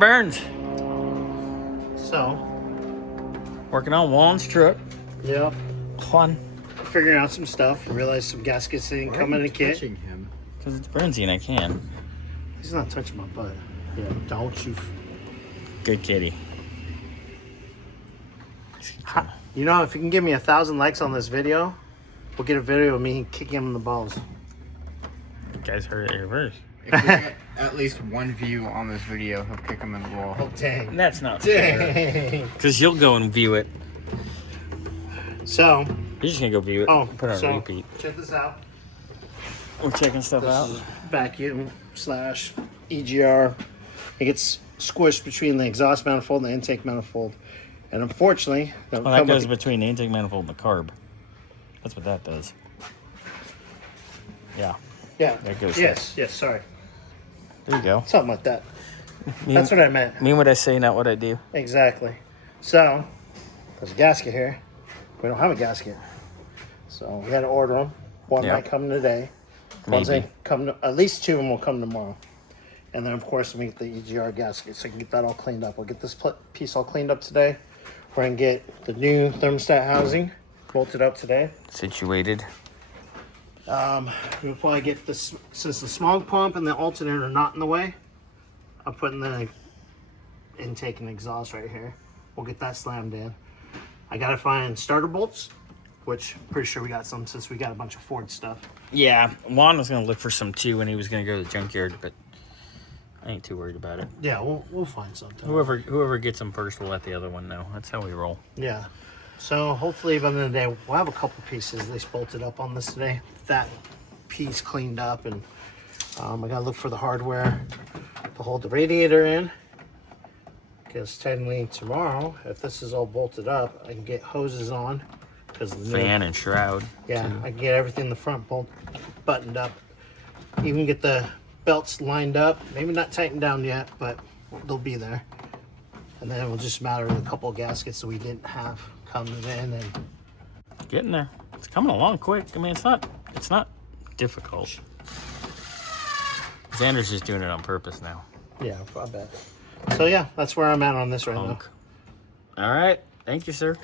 Burns. So, Working on Juan's truck. yep. Juan. Figuring out some stuff. Realized some gaskets didn't come in a kit. Touching him. Because it's Burnsy and I can. He's not touching my butt. Yeah, don't you. Good kitty. You know, if you can give me 1,000 likes on this video, we'll get a video of me kicking him in the balls. You guys heard it here first. If we get at least one view on this video, he'll kick him in the wall. Oh, dang. That's not fair. Dang. Because you'll go and view it. So, You're just going to go view it. Put it on repeat. check this out. We're checking stuff This out. is vacuum slash EGR. It gets squished between the exhaust manifold and the intake manifold. And unfortunately, Well, that goes between the intake manifold and the carb. That's what that does. Yeah. Yeah. That goes Yes, sorry. There you go. Something like that. That's what I meant. Mean what I say, not what I do. Exactly. So, there's a gasket here. We don't have a gasket. So, we got to order them. One Yeah. might come today. One's Maybe. come at least 2 of them will come tomorrow. And then, of course, we get the EGR gasket so I can get that all cleaned up. We'll get this piece all cleaned up today. We're going to get the new thermostat housing bolted up today. Situated. We'll probably get this, since the smog pump and the alternator are not in the way, I'm putting the intake and exhaust right here. We'll get that slammed in. I gotta find starter bolts, which I'm pretty sure we got some since we got a bunch of Ford stuff. Yeah, Juan was going to look for some too, and he was going to go to the junkyard, but I ain't too worried about it. Yeah, we'll find something. Whoever gets them first will let the other one know. That's how we roll. Yeah. So hopefully by the end of the day, we'll have a couple pieces at least bolted up on this today. That piece cleaned up, and I gotta look for the hardware to hold the radiator in. Because technically tomorrow, if this is all bolted up, I can get hoses on. Because Fan and shroud. yeah, too. I can get everything in the front buttoned up. Even get the belts lined up. Maybe not tightened down yet, but they'll be there. And then it will just matter of a couple of gaskets that we didn't have coming in, and Getting there. It's coming along quick. I mean, it's not difficult. Xander's just doing it on purpose now. yeah, I bet. So yeah, that's where I'm at on this right now. All right. Thank you, sir.